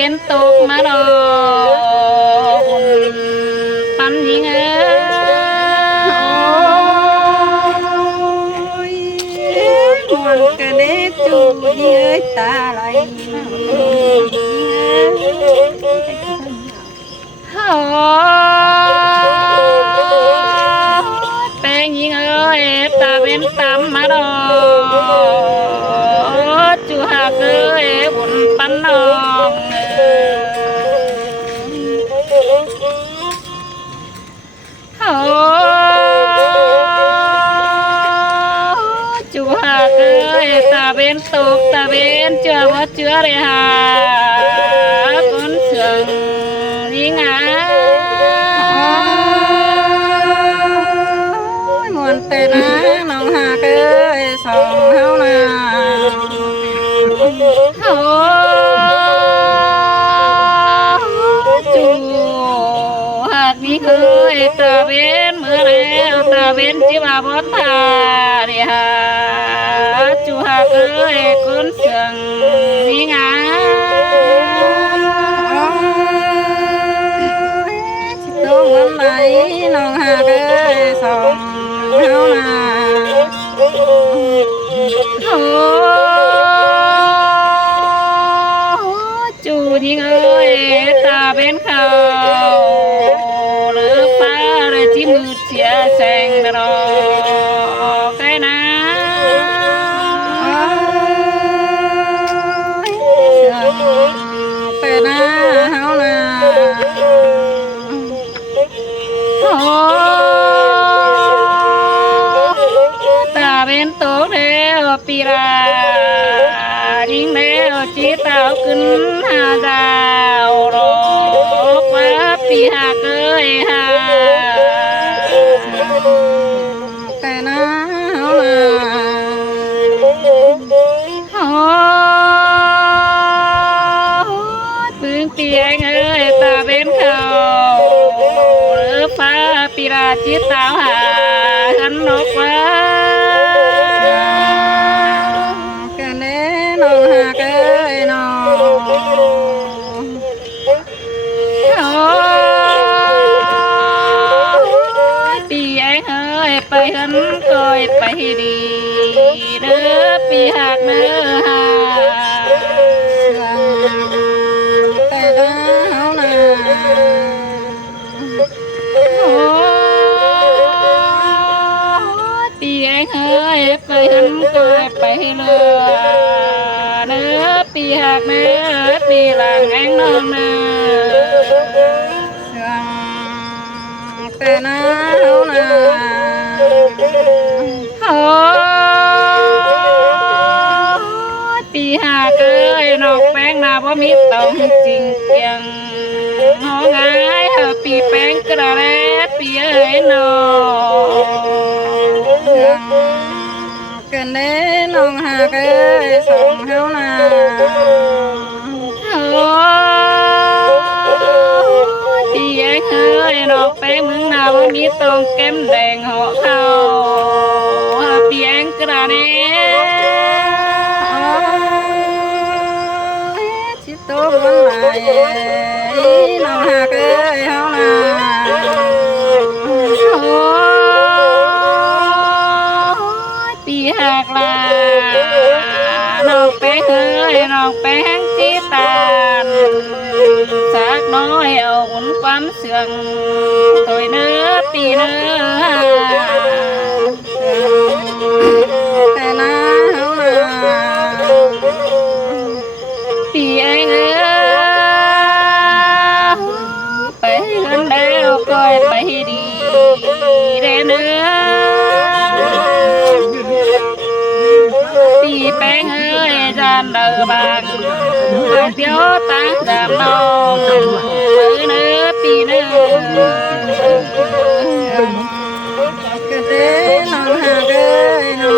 เป็นตกมาดอกปันยิงมันกระเด็ดจูเย้ยตาไหลโอ้แป้งยิงตาเป็นตำมาดอกจูหักบุญปันน้องโอ้จูหักตาเป็นตกตาเป็นเจือว่าเจือเลยฮะคนเสืองยิงมวนเตนะน้องหาเกยสองเฮานาโอ้จูหักนี่ตาเป็นเมื่อแล้วตาเป็นจิบาบอตาเดียจูหักคนเสืองยิงชิโตวันไหนน้องหาเกยสองเฮานาโอ้จูยิงตาเป็นเขาหรือฟ้าเลยที่มือเสียแสงรอใกล้นะเตนะเฮานาโอ้ตาเป็นโตแล้วปีรายิงแล้วจีเต่าขึ้นหาดาวรอกว่าปีหาเกยหาแต่นะเฮานาโอ้ปืนเปียงตาเป็นเขาหรือฟ้าปีราจีเต่าหาหันนกว่ากันเด้น้องหาเกยน้องปีไอ้ไปหันก้อยไปดีเด้อปีหักเด้อหาแต่นะเฮานาโอ้ปีไอ้ไปหันก้อยไปเลือเด้อปีหักเด้อปีหลังแองน้องเด้อแต่นะเฮานาโอ้ปีหานอกแป้งนาบ่มีต้องจริงเกียงงอง่ายปีแป้งกระแรปีนอกันเด้น้องหาเกยสองเฮานาโอ้ปีนอกแป้งมึงนาบ่มีต้องแก้มแดงห่อเขาปีแองกระแรชิโตวันไหนน้องหาเกยเฮานาโอ้ปีหักลานอกแป้งนอกแป้งจีตานสักน้อยเอาหุ่นความเสื่องตัวเนื้อปีเนื้อแต่นะเฮานาปีไอ้ไปกันแล้วก้อยไปดีเด้เนื้อปีแป้งจานเดือบางเดี๋ยวตั้งดำนองเนื้อปีเนื้อกันเด้น้องหาเกยน้อ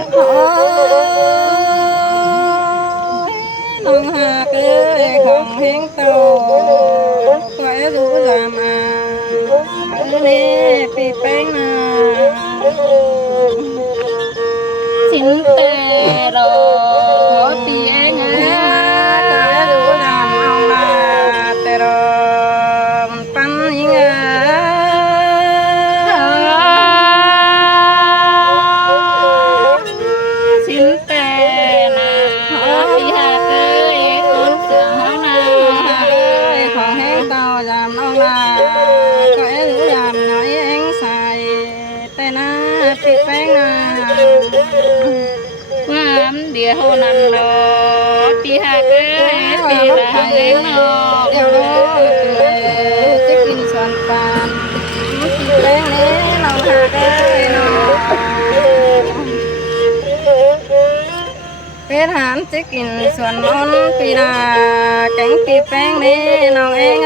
งโอ้น้องหาเกยของเฮงโตไว้รู้ลามานี่ปีแป้งนาชิ้นเตรอ ปีเองเอ้ย ta đủ làm ông là tê rò pan hình xin tề nàปีหาเอ้ยคนเสือเฮานา ของแห้งtao làm ông là có đủ làm nói anh xài tê na bị bén na ความเดียวนั่นเนาะปีหาเอ้ยปีละเองเนาะ điều đó chiếc kinh soạn bàn chị bén nế lòng hà cái nó biết hẳn chiếc kinh soạn món vì là cánh chị bén nế lòng em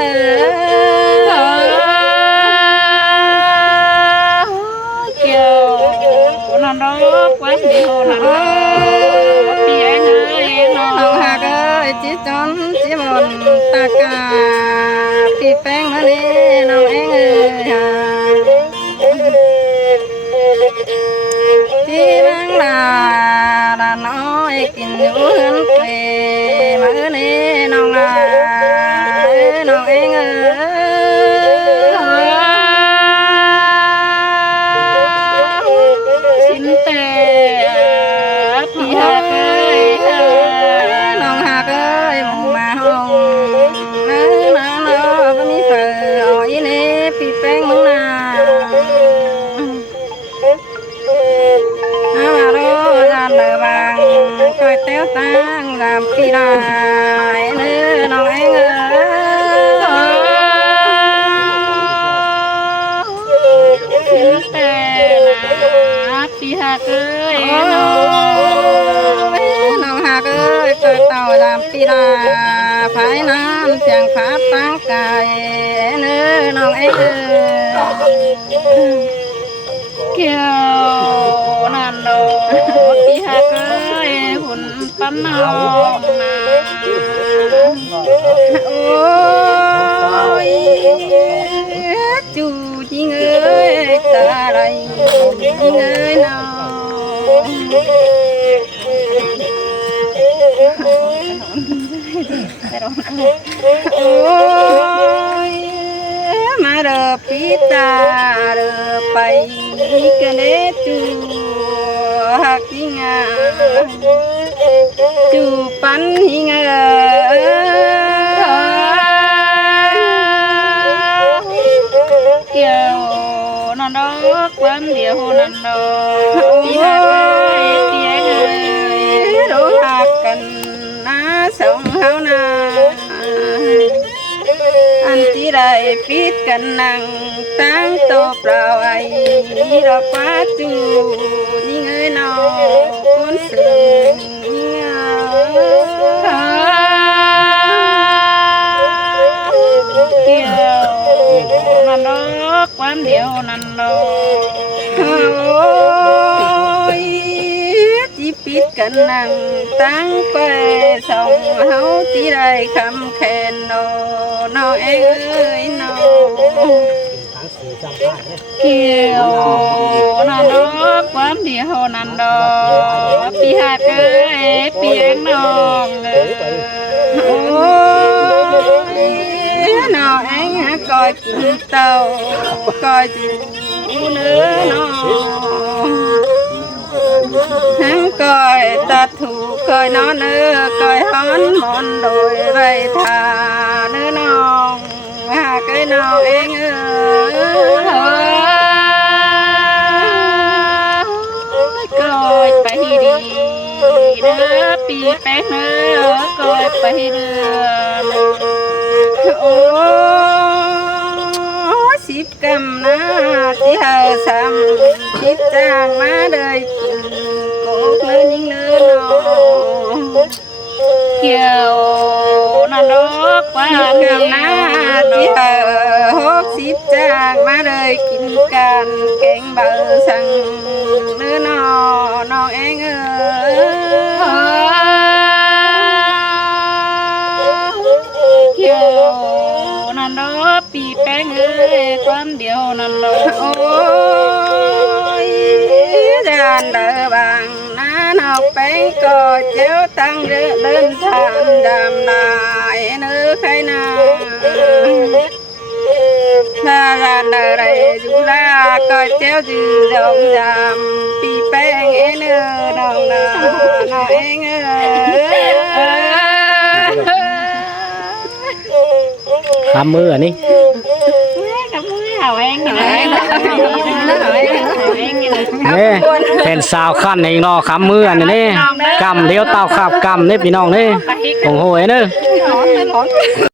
kiềuนั่นเนาะความเดียวนั่นเนาะปีเองเอ้ยเนาะ lòng hà cái chỉ trốn chỉ một ta cả chị bén mà nế lòng em chỉ đang là nói kinh nhũ hơn quê mà nế lòng là lòng em xin tềปีหาเอ้ย lòng hà cái mù mà hồng nó có mi phở ỏi nế bị bén mừng na mà đó ra lờ vàng coi téo tang làm phi lại nữa lòng em xin tề nàปีหาเอ้ยเนาะ lòng hà cái coi tàu làm phi là phải nam chẳng pháp tăng cài nữa lòng em เกี่ยวนั่นเนาะปีหาเอ้ยหุ่นปั้นน้องนา ôi chú chị ơi ta đây chị ơi nào ôi mà đờ pita đờ bay cái nét chú hạc nga chú pan kiềuนั่นเนาะความเดียวนั่นเนาะปีหาเอ้ยปีเองเอ้ย đổ hạt cành ná sông háo na anh chỉ đại biết cành nặng tán tô bào ai đó quá chú nhưng ơi nó con sừng kiềuนั่นเนาะความเดียวนั่นเนาะ ôi chỉ biết cành nặng tán quê sông háo chỉ đại khăm khen nó em ơi nó เกี่ยวนั่นเนาะความเดียวนั่นเนาะปีหาเอ้ยปีเองน้องเอ้ย ôi nó anh hả coi chim tàu coi chim nữa nó hắn coi ta thủ coi nó nữa coi hón mòn đồi vậy thà nữa nó hà cái nào anh ơi coiไปดีเด้อปีแป้งเด้อก้อยไปเด้อ ôi ship cầm na chỉ hờ sầm ship trang má đời cột lên những nơi nó เกี่ยวนั่นเนาะความ ship เดียว cầm na chỉ hờ hốt ship trang má đời kinh can kẹn bờ sân nữa nó em ơi เกี่ยวนั่นเนาะปีแป้งเอ้ยความเดียวนั่นเนาะ ôi đàn đờ bằng ná nó học bấy cò chéo tăng lên thàn đàm lại nữ khai na ra nở đầy dù la cò chéo dư dòng đàm pi beng ế nơ nòng nà ế Khám mưa à ní เอาเองนี่นะ นี่เป็นสาวขั้นเองเนาะคำมืออันนี้กำเดียวเต้าขับกำนี่พี่น้องนี่โอ้โหเอ้ยเนอะ